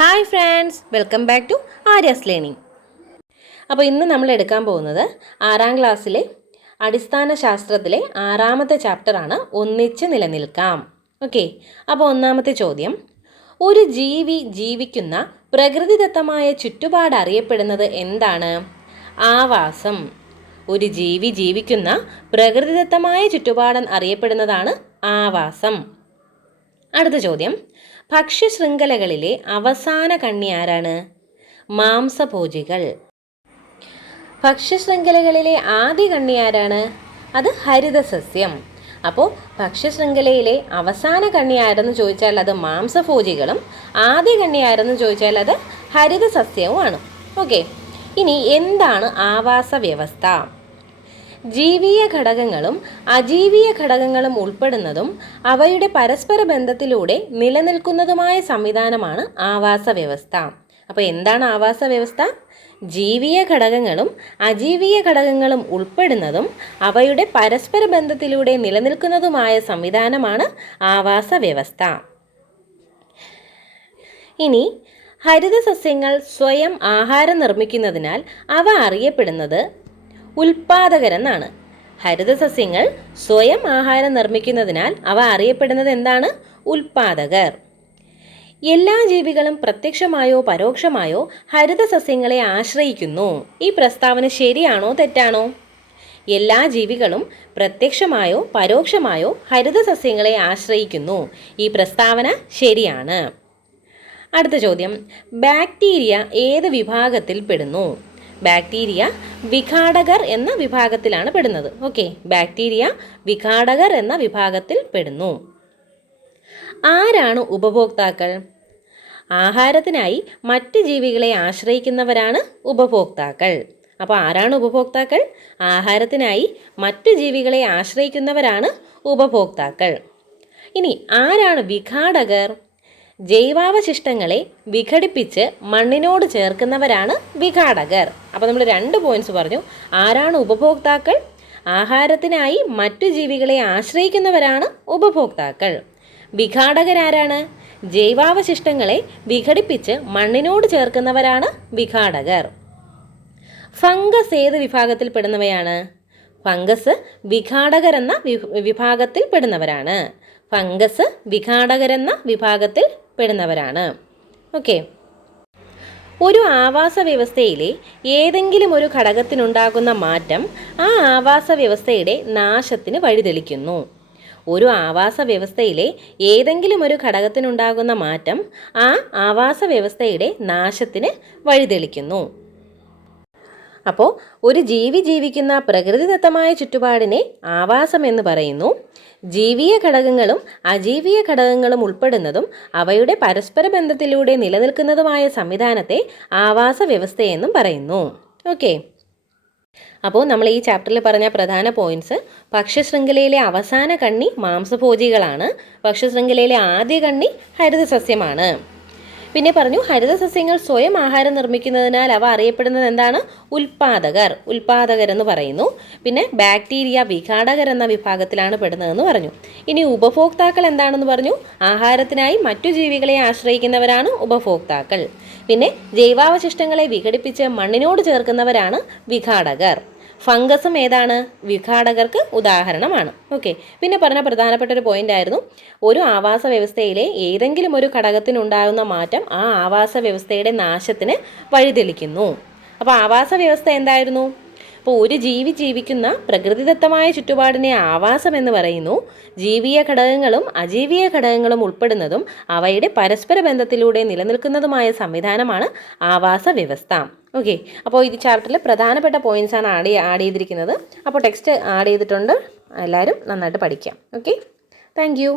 Hi friends, welcome back to Arya's learning. അപ്പോൾ ഇന്ന് നമ്മൾ എടുക്കാൻ പോകുന്നത് 6ാം ക്ലാസ്സിലെ അടിസ്ഥാന ശാസ്ത്രത്തിലെ 6ാമത്തെ ചാപ്റ്ററാണ് ഒന്നിച്ച് നിലനിൽക്കാം. ഓക്കെ, അപ്പോൾ ഒന്നാമത്തെ ചോദ്യം, ഒരു ജീവി ജീവിക്കുന്ന പ്രകൃതിദത്തമായ ചുറ്റുപാട് അറിയപ്പെടുന്നത് എന്താണ്? ആവാസം. ഒരു ജീവി ജീവിക്കുന്ന പ്രകൃതിദത്തമായ ചുറ്റുപാട് അറിയപ്പെടുന്നതാണ് ആവാസം. അടുത്ത ചോദ്യം, ഭക്ഷ്യശൃംഖലകളിലെ അവസാന കണ്ണി ആരാണ്? മാംസഭോജികൾ. ഭക്ഷ്യശൃംഖലകളിലെ ആദ്യ കണ്ണി ആരാണ്? അത് ഹരിതസസ്യം. അപ്പോൾ ഭക്ഷ്യശൃംഖലയിലെ അവസാന കണ്ണി ആരെന്ന് ചോദിച്ചാൽ അത് മാംസഭോജികളും ആദ്യ കണ്ണി ആരെന്ന് ചോദിച്ചാൽ അത് ഹരിതസസ്യവുമാണ്. ഓക്കെ, ഇനി എന്താണ് ആവാസ വ്യവസ്ഥ? ജീവിയ ഘടകങ്ങളും അജീവീയ ഘടകങ്ങളും ഉൾപ്പെടുന്നതും അവയുടെ പരസ്പര ബന്ധത്തിലൂടെ നിലനിൽക്കുന്നതുമായ സംവിധാനമാണ് ആവാസ വ്യവസ്ഥ. അപ്പോൾ എന്താണ് ആവാസ വ്യവസ്ഥ? ജീവിയ ഘടകങ്ങളും അജീവീയ ഘടകങ്ങളും ഉൾപ്പെടുന്നതും അവയുടെ പരസ്പര ബന്ധത്തിലൂടെ നിലനിൽക്കുന്നതുമായ സംവിധാനമാണ് ആവാസ വ്യവസ്ഥ. ഇനി ഹരിതസസ്യങ്ങൾ സ്വയം ആഹാരം നിർമ്മിക്കുന്നതിനാൽ അവ അറിയപ്പെടുന്നത് ഉൽപാദകരെന്നാണ്. ഹരിതസസ്യങ്ങൾ സ്വയം ആഹാരം നിർമ്മിക്കുന്നതിനാൽ അവ അറിയപ്പെടുന്നത് എന്താണ്? ഉൽപാദകർ. എല്ലാ ജീവികളും പ്രത്യക്ഷമായോ പരോക്ഷമായോ ഹരിതസസ്യങ്ങളെ ആശ്രയിക്കുന്നു. ഈ പ്രസ്താവന ശരിയാണോ തെറ്റാണോ? എല്ലാ ജീവികളും പ്രത്യക്ഷമായോ പരോക്ഷമായോ ഹരിതസസ്യങ്ങളെ ആശ്രയിക്കുന്നു. ഈ പ്രസ്താവന ശരിയാണ്. അടുത്ത ചോദ്യം, ബാക്ടീരിയ ഏത് വിഭാഗത്തിൽ പെടുന്നു? ബാക്ടീരിയ വിഘാടകർ എന്ന വിഭാഗത്തിലാണ് പെടുന്നത്. ഓക്കെ, ബാക്ടീരിയ വിഘാടകർ എന്ന വിഭാഗത്തിൽ പെടുന്നു. ആരാണ് ഉപഭോക്താക്കൾ? ആഹാരത്തിനായി മറ്റ് ജീവികളെ ആശ്രയിക്കുന്നവരാണ് ഉപഭോക്താക്കൾ. അപ്പോൾ ആരാണ് ഉപഭോക്താക്കൾ? ആഹാരത്തിനായി മറ്റു ജീവികളെ ആശ്രയിക്കുന്നവരാണ് ഉപഭോക്താക്കൾ. ഇനി ആരാണ് വിഘാടകർ? ജൈവാവശിഷ്ടങ്ങളെ വിഘടിപ്പിച്ച് മണ്ണിനോട് ചേർക്കുന്നവരാണ് വിഘാടകർ. അപ്പോൾ നമ്മൾ 2 പോയിന്റ്സ് പറഞ്ഞു. ആരാണ് ഉപഭോക്താക്കൾ? ആഹാരത്തിനായി മറ്റു ജീവികളെ ആശ്രയിക്കുന്നവരാണ് ഉപഭോക്താക്കൾ. വിഘാടകരാരാണ്? ജൈവാവശിഷ്ടങ്ങളെ വിഘടിപ്പിച്ച് മണ്ണിനോട് ചേർക്കുന്നവരാണ് വിഘാടകർ. ഫംഗസ് ഏത് വിഭാഗത്തിൽ പെടുന്നവയാണ്? ഫംഗസ് വിഘാടകർ എന്ന വിഭാഗത്തിൽ പെടുന്നവരാണ്. ഫംഗസ് വിഘാടകരെന്ന വിഭാഗത്തിൽ പെടുന്നവരാണ്. ഓക്കെ, ഒരു ആവാസ വ്യവസ്ഥയിലെ ഏതെങ്കിലും ഒരു ഘടകത്തിനുണ്ടാകുന്ന മാറ്റം ആ ആവാസ വ്യവസ്ഥയുടെ നാശത്തിന് വഴിതെളിക്കുന്നു. ഒരു ആവാസ വ്യവസ്ഥയിലെ ഏതെങ്കിലും ഒരു ഘടകത്തിനുണ്ടാകുന്ന മാറ്റം ആ ആവാസ വ്യവസ്ഥയുടെ നാശത്തിന് വഴിതെളിക്കുന്നു. അപ്പോൾ ഒരു ജീവി ജീവിക്കുന്ന പ്രകൃതിദത്തമായ ചുറ്റുപാടിനെ ആവാസം എന്ന് പറയുന്നു. ജീവിയ ഘടകങ്ങളും അജീവീയ ഘടകങ്ങളും ഉൾപ്പെടുന്നതും അവയുടെ പരസ്പര ബന്ധത്തിലൂടെ നിലനിൽക്കുന്നതുമായ സംവിധാനത്തെ ആവാസ വ്യവസ്ഥയെന്നും പറയുന്നു. ഓക്കെ, അപ്പോൾ നമ്മൾ ഈ ചാപ്റ്ററിൽ പറഞ്ഞ പ്രധാന പോയിന്റ്സ്: ഭക്ഷ്യശൃംഖലയിലെ അവസാന കണ്ണി മാംസഭോജികളാണ്. ഭക്ഷ്യശൃംഖലയിലെ ആദ്യ കണ്ണി ഹരിതസസ്യമാണ്. പിന്നെ പറഞ്ഞു, ഹരിതസസ്യങ്ങൾ സ്വയം ആഹാരം നിർമ്മിക്കുന്നതിനാൽ അവ അറിയപ്പെടുന്നത് എന്താണ്? ഉൽപാദകരെന്ന് പറയുന്നു. പിന്നെ ബാക്ടീരിയ വിഘാടകർ എന്ന വിഭാഗത്തിലാണ് പെടുന്നതെന്ന് പറഞ്ഞു. ഇനി ഉപഭോക്താക്കൾ എന്താണെന്ന് പറഞ്ഞു. ആഹാരത്തിനായി മറ്റു ജീവികളെ ആശ്രയിക്കുന്നവരാണ് ഉപഭോക്താക്കൾ. പിന്നെ ജൈവാവശിഷ്ടങ്ങളെ വിഘടിപ്പിച്ച് മണ്ണിനോട് ചേർക്കുന്നവരാണ് വിഘാടകർ. ഫംഗസും ഏതാണ്? വിഘാടകർക്ക് ഉദാഹരണമാണ്. ഓക്കെ, പിന്നെ പറഞ്ഞ പ്രധാനപ്പെട്ട ഒരു പോയിന്റ് ആയിരുന്നു, ഒരു ആവാസ വ്യവസ്ഥയിലെ ഏതെങ്കിലും ഒരു ഘടകത്തിനുണ്ടാകുന്ന മാറ്റം ആ ആവാസ വ്യവസ്ഥയുടെ നാശത്തിന് വഴിതെളിക്കുന്നു. അപ്പോൾ ആവാസ വ്യവസ്ഥ എന്തായിരുന്നു? അപ്പോൾ ഒരു ജീവി ജീവിക്കുന്ന പ്രകൃതിദത്തമായ ചുറ്റുപാടിനെ ആവാസം എന്ന് പറയുന്നു. ജീവിയ ഘടകങ്ങളും അജീവീയ ഘടകങ്ങളും ഉൾപ്പെടുന്നതും അവയുടെ പരസ്പര ബന്ധത്തിലൂടെ നിലനിൽക്കുന്നതുമായ സംവിധാനമാണ് ആവാസ വ്യവസ്ഥ. ഓക്കെ, അപ്പോൾ ഈ ചാപ്റ്ററിൽ പ്രധാനപ്പെട്ട പോയിന്റ്സ് ആണ് ആഡ് ചെയ്തിരിക്കുന്നത്. അപ്പോൾ ടെക്സ്റ്റ് ആഡ് ചെയ്തിട്ടുണ്ട്. എല്ലാവരും നന്നായിട്ട് പഠിക്കാം. Okay, thank you.